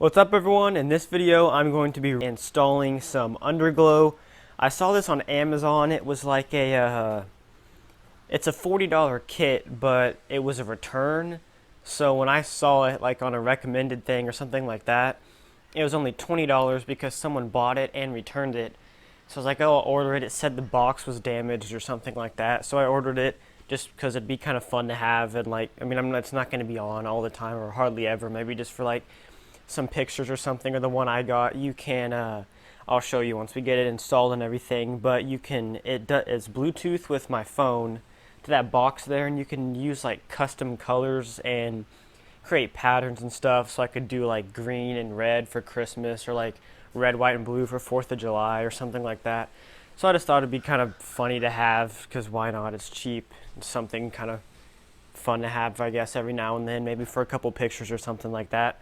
What's up everyone? In this video I'm going to be installing some Underglow. I saw this on Amazon. It was like it's a $40 kit, but it was a return. So when I saw it like on a recommended thing or something like that, it was only $20 because someone bought it and returned it. So I was like, oh, I'll order it. It said the box was damaged or something like that. So I ordered it just because it'd be kind of fun to have, and like, it's not going to be on all the time or hardly ever. Maybe just for like some pictures or something, or the one I got. You can I'll show you once we get it installed and everything, but you can it's Bluetooth with my phone to that box there, and you can use like custom colors and create patterns and stuff. So I could do like green and red for Christmas, or like red, white, and blue for 4th of July or something like that. So I just thought it'd be kind of funny to have, because why not? It's cheap. It's something kind of fun to have, I guess, every now and then, maybe for a couple pictures or something like that.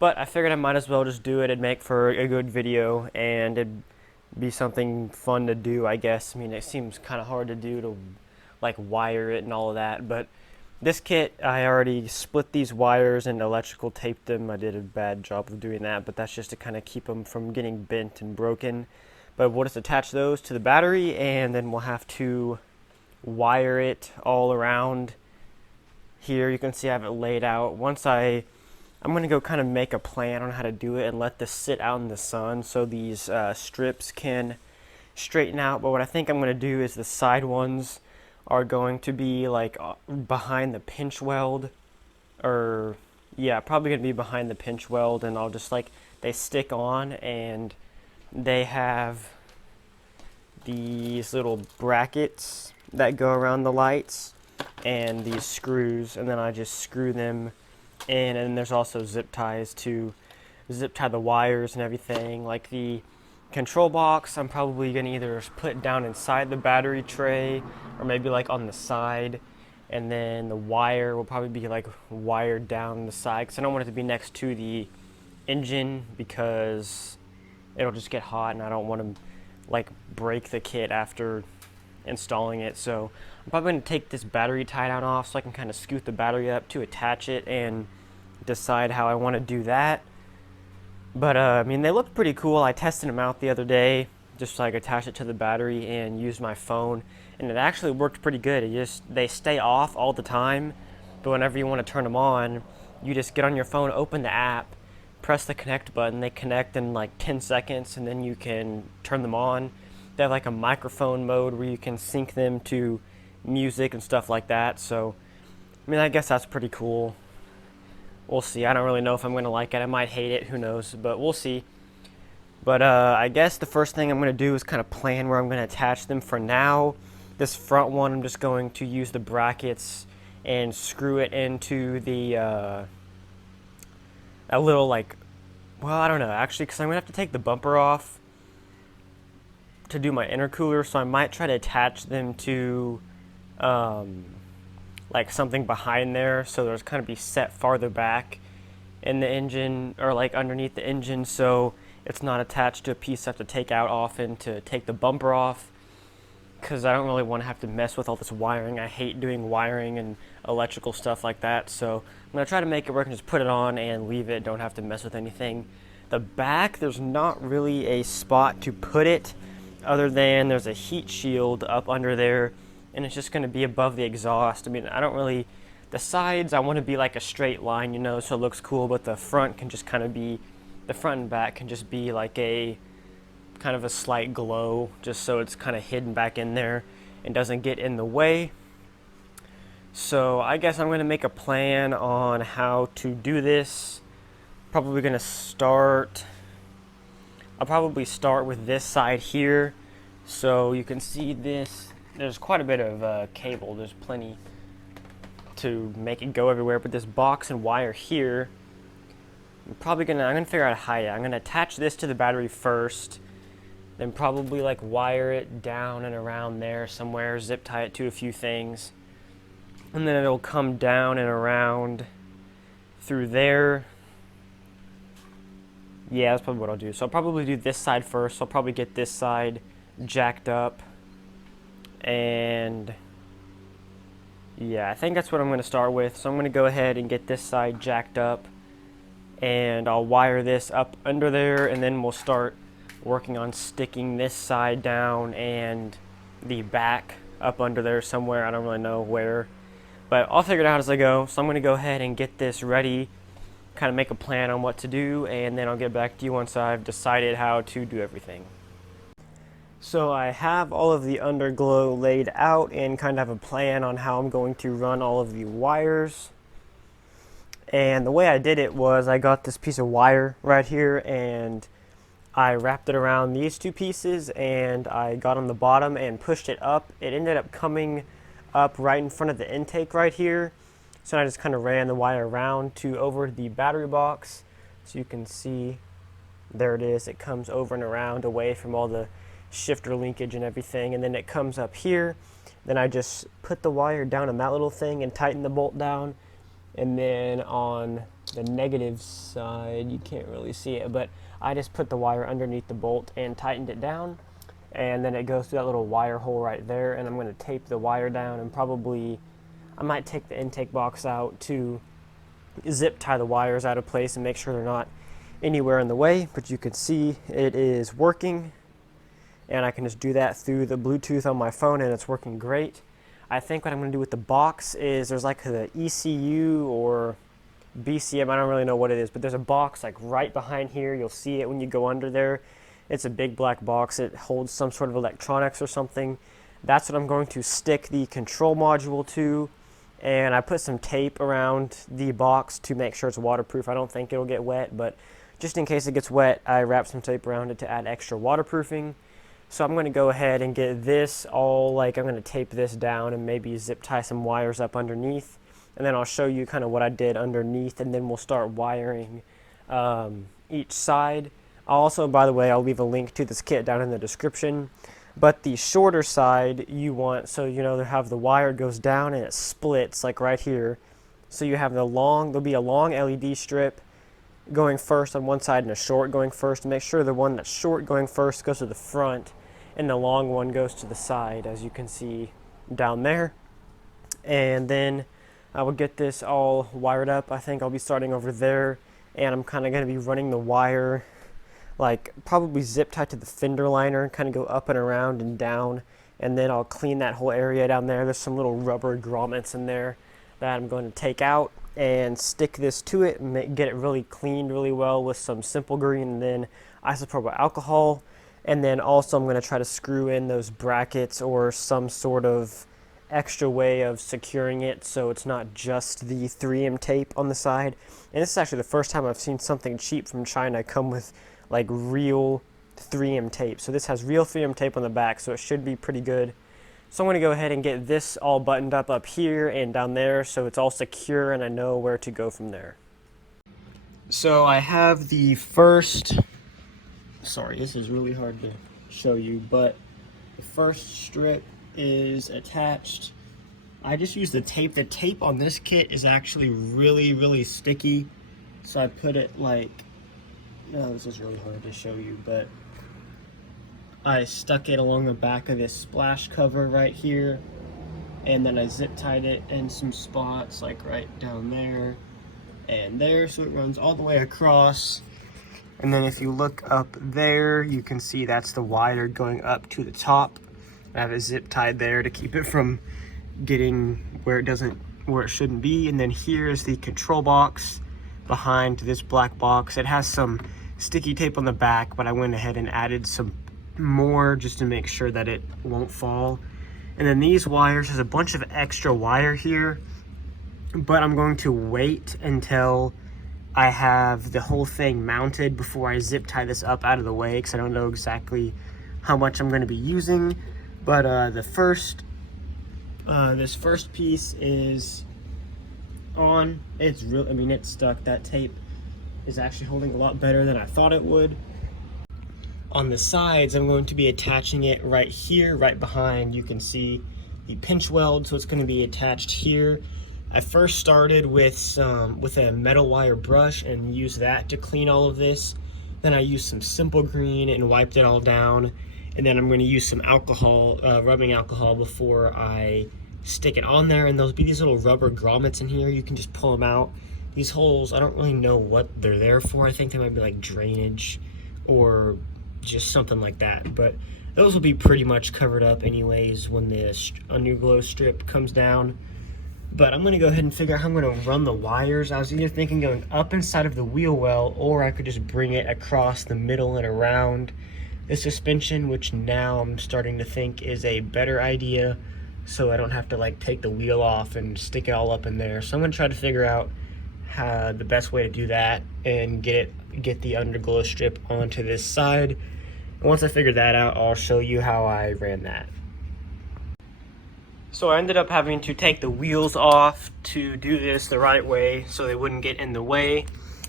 But I figured I might as well just do it. It'd make for a good video, and it'd be something fun to do, I guess. I mean, it seems kind of hard to do, to like wire it and all of that, but this kit, I already split these wires and electrical taped them. I did a bad job of doing that, but that's just to kind of keep them from getting bent and broken. But we'll just attach those to the battery, and then we'll have to wire it all around. Here you can see I have it laid out. I'm going to go kind of make a plan on how to do it and let this sit out in the sun so these strips can straighten out. But what I think I'm going to do is the side ones are going to be like behind the pinch weld, or yeah, probably going to be behind the pinch weld, and I'll just like, they stick on, and they have these little brackets that go around the lights and these screws, and then I just screw them in, and there's also zip ties to zip tie the wires and everything. Like the control box, I'm probably gonna either put down inside the battery tray or maybe like on the side, and then the wire will probably be like wired down the side, because I don't want it to be next to the engine because it'll just get hot, and I don't want to like break the kit after installing it. So I'm probably going to take this battery tie down off so I can kind of scoot the battery up to attach it and decide how I want to do that. But I mean, they look pretty cool. I tested them out the other day, just like attach it to the battery and use my phone, and it actually worked pretty good. They stay off all the time, but whenever you want to turn them on, you just get on your phone, open the app, press the connect button, they connect in like 10 seconds, and then you can turn them on. They have like a microphone mode where you can sync them to music and stuff like that. So I mean, I guess that's pretty cool. We'll see. I don't really know if I'm going to like it. I might hate it. Who knows? But we'll see. But I guess the first thing I'm going to do is kind of plan where I'm going to attach them for now. This front one, I'm just going to use the brackets and screw it into the a little like, well, I don't know actually, because I'm going to have to take the bumper off to do my intercooler, so I might try to attach them to like something behind there, so there's kind of be set farther back in the engine, or like underneath the engine, so it's not attached to a piece I have to take out often to take the bumper off, because I don't really want to have to mess with all this wiring. I hate doing wiring and electrical stuff like that, so I'm going to try to make it work and just put it on and leave it, don't have to mess with anything. The back, there's not really a spot to put it, other than there's a heat shield up under there, and it's just going to be above the exhaust. I mean, the sides, I want to be like a straight line, you know, so it looks cool, but the front can just kind of be, the front and back can just be like a kind of a slight glow, just so it's kind of hidden back in there and doesn't get in the way. So I guess I'm going to make a plan on how to do this. Probably going to I'll probably start with this side here, so you can see this. There's quite a bit of cable. There's plenty to make it go everywhere, but this box and wire here, I'm gonna figure out how to hide it. I'm gonna attach this to the battery first, then probably like wire it down and around there somewhere, zip tie it to a few things, and then it'll come down and around through there. Yeah, that's probably what I'll do. So I'll probably do this side first. I'll probably get this side jacked up, and yeah, I think that's what I'm going to start with. So I'm going to go ahead and get this side jacked up, and I'll wire this up under there, and then we'll start working on sticking this side down and the back up under there somewhere. I don't really know where, but I'll figure it out as I go. So I'm going to go ahead and get this ready, kind of make a plan on what to do, and then I'll get back to you once I've decided how to do everything. So I have all of the underglow laid out and kind of have a plan on how I'm going to run all of the wires. And the way I did it was I got this piece of wire right here and I wrapped it around these two pieces, and I got on the bottom and pushed it up. It ended up coming up right in front of the intake right here. So I just kind of ran the wire around to over the battery box. So you can see, there it is. It comes over and around away from all the shifter linkage and everything, and then it comes up here. Then I just put the wire down on that little thing and tighten the bolt down. And then on the negative side, you can't really see it, but I just put the wire underneath the bolt and tightened it down. And then it goes through that little wire hole right there, and I'm going to tape the wire down, and probably I might take the intake box out to zip tie the wires out of place and make sure they're not anywhere in the way. But you can see it is working, and I can just do that through the Bluetooth on my phone, and it's working great. I think what I'm going to do with the box is there's like the ECU or BCM, I don't really know what it is, but there's a box like right behind here. You'll see it when you go under there. It's a big black box. It holds some sort of electronics or something. That's what I'm going to stick the control module to, and I put some tape around the box to make sure it's waterproof. I don't think it'll get wet, but just in case it gets wet, I wrap some tape around it to add extra waterproofing. So I'm going to go ahead and get this all, I'm going to tape this down and maybe zip tie some wires up underneath, and then I'll show you kind of what I did underneath, and then we'll start wiring each side. Also, by the way, I'll leave a link to this kit down in the description. But the shorter side you want, so you know, they have the wire goes down and it splits like right here. So you have there'll be a long LED strip going first on one side and a short going first. Make sure the one that's short going first goes to the front and the long one goes to the side, as you can see down there. And then I will get this all wired up. I think I'll be starting over there, and I'm kind of going to be running the wire probably zip tied to the fender liner and kind of go up and around and down, and then I'll clean that whole area down there. There's some little rubber grommets in there that I'm going to take out and stick this to it and get it really cleaned really well with some simple green and then isopropyl alcohol. And then also I'm going to try to screw in those brackets or some sort of extra way of securing it so it's not just the 3M tape on the side. And this is actually the first time I've seen something cheap from China come with real 3M tape. So this has real 3M tape on the back, so it should be pretty good. So I'm going to go ahead and get this all buttoned up here and down there so it's all secure and I know where to go from there. So I have the first, sorry, this is really hard to show you, but the first strip is attached. I just used the tape. The tape on this kit is actually really sticky, so I put it no, this is really hard to show you, but I stuck it along the back of this splash cover right here, and then I zip tied it in some spots right down there and there, so it runs all the way across. And then if you look up there, you can see that's the wire going up to the top. I have it zip tied there to keep it from getting where it shouldn't be. And then here is the control box behind this black box. It has some sticky tape on the back, but I went ahead and added some more just to make sure that it won't fall. And then these wires, there's a bunch of extra wire here, but I'm going to wait until I have the whole thing mounted before I zip tie this up out of the way, because I don't know exactly how much I'm going to be using. But this first piece is on. It's real. I mean, it's stuck. That tape is actually holding a lot better than I thought it would. On the sides, I'm going to be attaching it right here, right behind. You can see the pinch weld, so it's going to be attached here. I first started with a metal wire brush and used that to clean all of this. Then I used some simple green and wiped it all down. And then I'm going to use some alcohol, rubbing alcohol, before I stick it on there. And there'll be these little rubber grommets in here. You can just pull them out. These holes, I don't really know what they're there for. I think they might be like drainage or just something like that. But those will be pretty much covered up anyways when the underglow strip comes down. But I'm gonna go ahead and figure out how I'm gonna run the wires. I was either thinking going up inside of the wheel well, or I could just bring it across the middle and around the suspension, which now I'm starting to think is a better idea, so I don't have to like take the wheel off and stick it all up in there. So I'm gonna try to figure out how the best way to do that and get the underglow strip onto this side. And once I figure that out, I'll show you how I ran that. So I ended up having to take the wheels off to do this the right way so they wouldn't get in the way.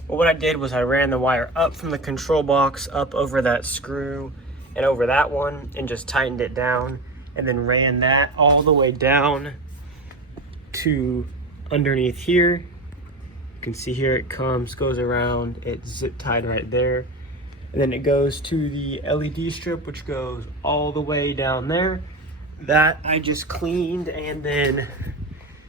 But what I did was I ran the wire up from the control box up over that screw and over that one and just tightened it down, and then ran that all the way down to underneath here. You can see here it goes around, it's zip tied right there. And then it goes to the LED strip, which goes all the way down there. That I just cleaned and then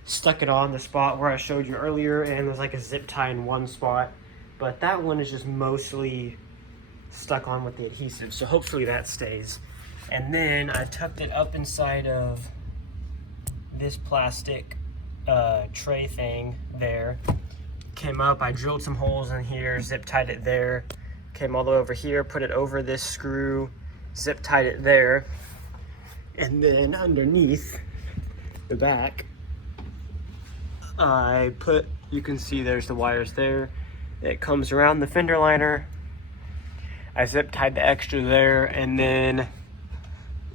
stuck it on the spot where I showed you earlier, and there's like a zip tie in one spot, but that one is just mostly stuck on with the adhesive, so hopefully that stays. And then I tucked it up inside of this plastic tray thing there. Came up, I drilled some holes in here, zip tied it there, came all the way over here, put it over this screw, zip tied it there. And then underneath the back, I put, you can see there's the wires there. It comes around the fender liner. I zip tied the extra there, and then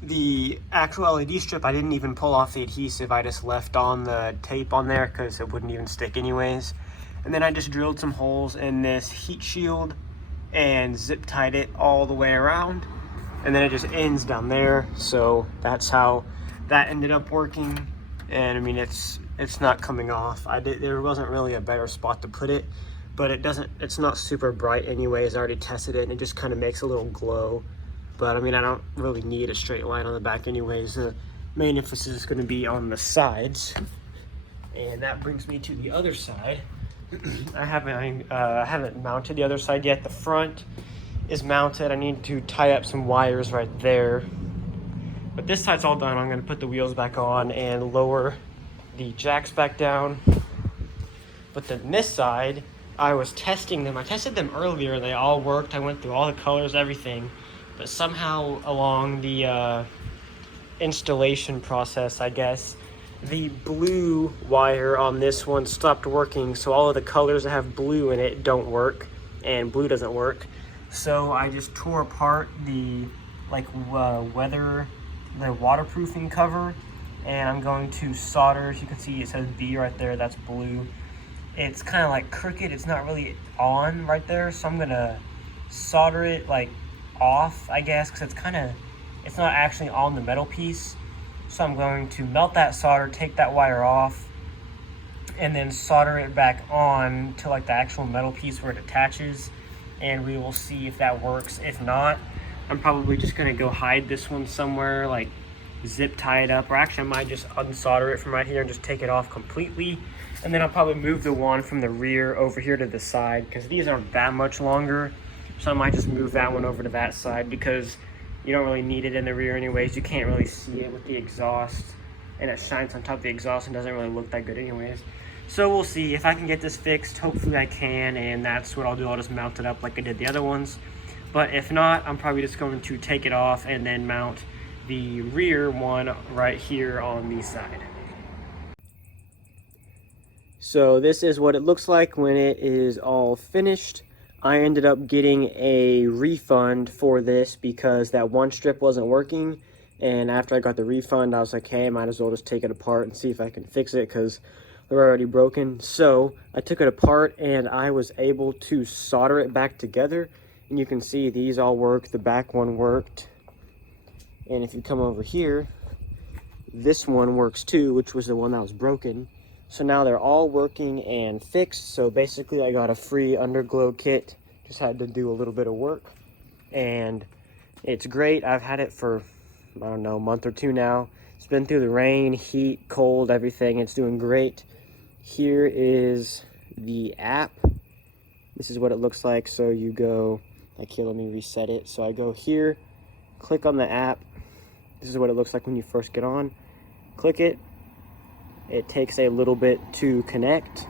the actual LED strip, I didn't even pull off the adhesive. I just left on the tape on there because it wouldn't even stick anyways. And then I just drilled some holes in this heat shield and zip tied it all the way around. And then it just ends down there, so that's how that ended up working. And I mean, it's not coming off. There wasn't really a better spot to put it, but it's not super bright anyways. I already tested it, and it just kind of makes a little glow. But I mean, I don't really need a straight line on the back anyways. The main emphasis is going to be on the sides, and that brings me to the other side. I haven't mounted the other side yet. The front is mounted. I need to tie up some wires right there, but this side's all done. I'm going to put the wheels back on and lower the jacks back down. But then this side, I was testing them. I tested them earlier, they all worked. I went through all the colors, everything, but somehow along the installation process, I guess, the blue wire on this one stopped working, so all of the colors that have blue in it don't work, and blue doesn't work. So I just tore apart the waterproofing cover, and I'm going to solder. As you can see, it says B right there, that's blue. It's kind of like crooked, it's not really on right there, so I'm gonna solder it like off, I guess, because it's not actually on the metal piece. So I'm going to melt that solder, take that wire off, and then solder it back on to like the actual metal piece where it attaches, and we will see if that works. If not, I'm probably just gonna go hide this one somewhere, like zip tie it up, or actually I might just unsolder it from right here and just take it off completely. And then I'll probably move the one from the rear over here to the side, because these aren't that much longer, so I might just move that one over to that side, because you don't really need it in the rear anyways. You can't really see it with the exhaust, and it shines on top of the exhaust and doesn't really look that good anyways. So we'll see if I can get this fixed. Hopefully I can, and that's what I'll do. I'll just mount it up like I did the other ones. But if not, I'm probably just going to take it off and then mount the rear one right here on the side. So this is what it looks like when it is all finished. I ended up getting a refund for this because that one strip wasn't working, and after I got the refund I was like, hey, I might as well just take it apart and see if I can fix it because they're already broken. So I took it apart and I was able to solder it back together, and you can see these all work. The back one worked, and if you come over here, this one works too, which was the one that was broken. So now they're all working and fixed. So basically I got a free underglow kit, just had to do a little bit of work, and it's great. I've had it for, I don't know, a month or two now. It's been through the rain, heat, cold, everything. It's doing great. Here is the app. This is what it looks like. So you go, like here, let me reset it. So I go here, click on the app. This is what it looks like when you first get on. Click it. It takes a little bit to connect.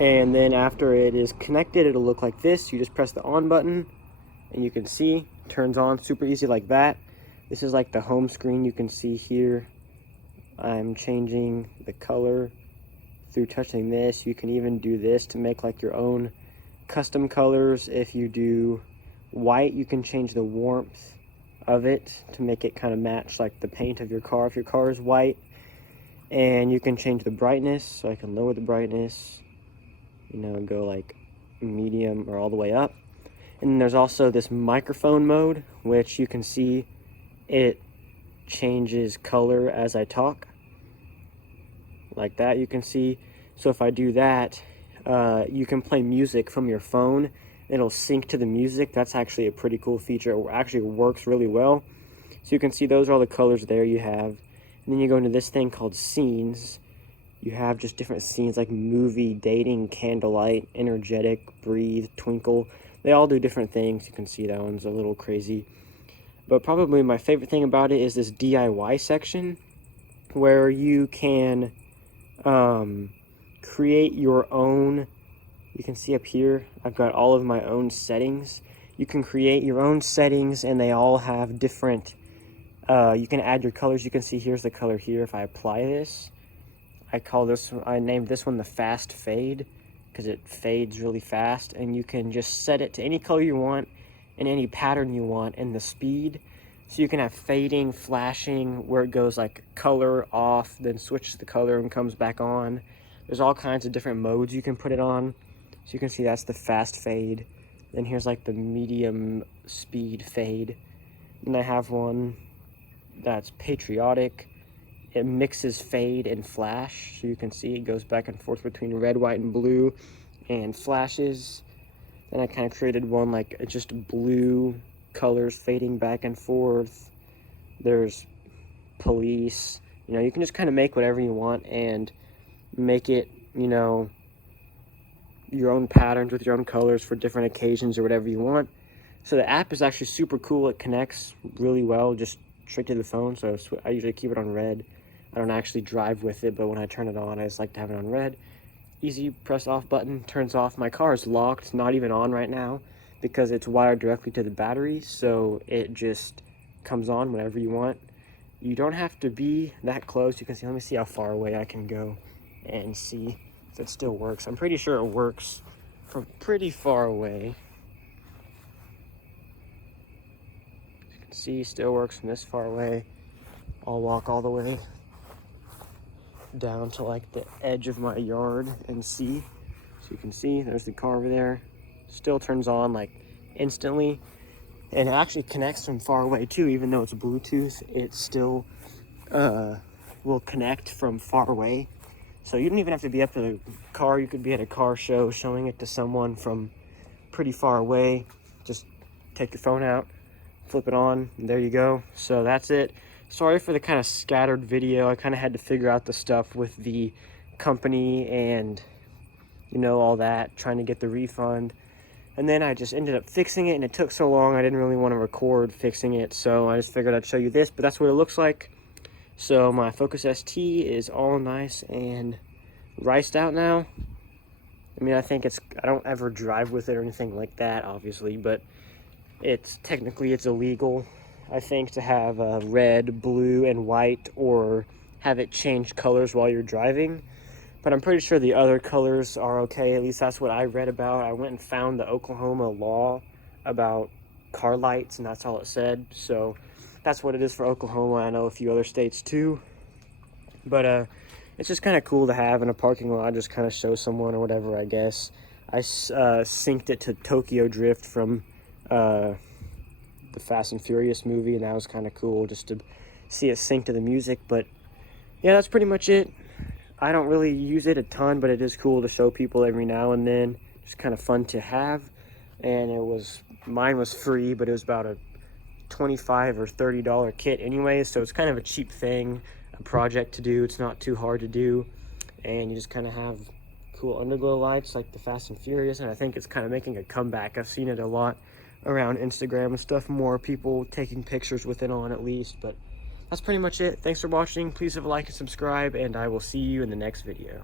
And then after it is connected, it'll look like this. You just press the on button and you can see it turns on super easy like that. This is like the home screen. You can see here I'm changing the color through touching this. You can even do this to make like your own custom colors. If you do white, you can change the warmth of it to make it kind of match like the paint of your car if your car is white. And you can change the brightness, so I can lower the brightness, you know, and go like medium or all the way up. And then there's also this microphone mode, which you can see it changes color as I talk, like that. You can see, so if I do that, you can play music from your phone. It'll sync to the music. That's actually a pretty cool feature. It actually works really well. So you can see those are all the colors there you have. And then you go into this thing called scenes. You have just different scenes like movie, dating, candlelight, energetic, breathe, twinkle. They all do different things. You can see that one's a little crazy. But probably my favorite thing about it is this DIY section where you can create your own. You can see up here, I've got all of my own settings. You can create your own settings and they all have different, you can add your colors. You can see here's the color here. If I apply this, I named this one the fast fade because it fades really fast, and you can just set it to any color you want and any pattern you want and the speed. So you can have fading, flashing, where it goes like color off, then switches the color and comes back on. There's all kinds of different modes you can put it on. So you can see that's the fast fade. Then here's like the medium speed fade. And I have one that's patriotic. It mixes fade and flash. So you can see it goes back and forth between red, white, and blue and flashes. Then I kind of created one like just blue colors fading back and forth. There's police. You know, you can just kind of make whatever you want and make it, you know, your own patterns with your own colors for different occasions or whatever you want. So the app is actually super cool. It connects really well just straight to the phone. So I usually keep it on red. I don't actually drive with it, but when I turn it on, I just like to have it on red. Easy press off button, turns off. My car is locked, not even on right now because it's wired directly to the battery. So it just comes on whenever you want. You don't have to be that close. You can see, let me see how far away I can go and see if it still works. I'm pretty sure it works from pretty far away. You can see still works from this far away. I'll walk all the way down to like the edge of my yard and see. So you can see there's the car over there. Still turns on like instantly. And it actually connects from far away too, even though it's Bluetooth, it still will connect from far away. So you don't even have to be up to the car. You could be at a car show showing it to someone from pretty far away. Just take your phone out, flip it on, and there you go. So that's it. Sorry for the kind of scattered video. I kind of had to figure out the stuff with the company and, you know, all that, trying to get the refund. And then I just ended up fixing it, and it took so long I didn't really want to record fixing it. So I just figured I'd show you this, but that's what it looks like. So my Focus ST is all nice and riced out now. I mean, I think I don't ever drive with it or anything like that, obviously, but it's illegal, I think, to have red, blue, and white, or have it change colors while you're driving. But I'm pretty sure the other colors are okay. At least that's what I read about. I went and found the Oklahoma law about car lights, and that's all it said. So that's what it is for Oklahoma. I know a few other states too. But it's just kind of cool to have in a parking lot, just kind of show someone or whatever, I guess. I synced it to Tokyo Drift from the Fast and Furious movie, and that was kind of cool just to see it sync to the music. But yeah, that's pretty much it. I don't really use it a ton, but it is cool to show people every now and then. Just kind of fun to have. And mine was free, but it was about a $25 or $30 kit anyway, so it's kind of a cheap thing, a project to do. It's not too hard to do. and you just kind of have cool underglow lights like the Fast and Furious, and I think it's kind of making a comeback. I've seen it a lot around Instagram and stuff, more people taking pictures with it on at least. But that's pretty much it. Thanks for watching. Please leave a like and subscribe, and I will see you in the next video.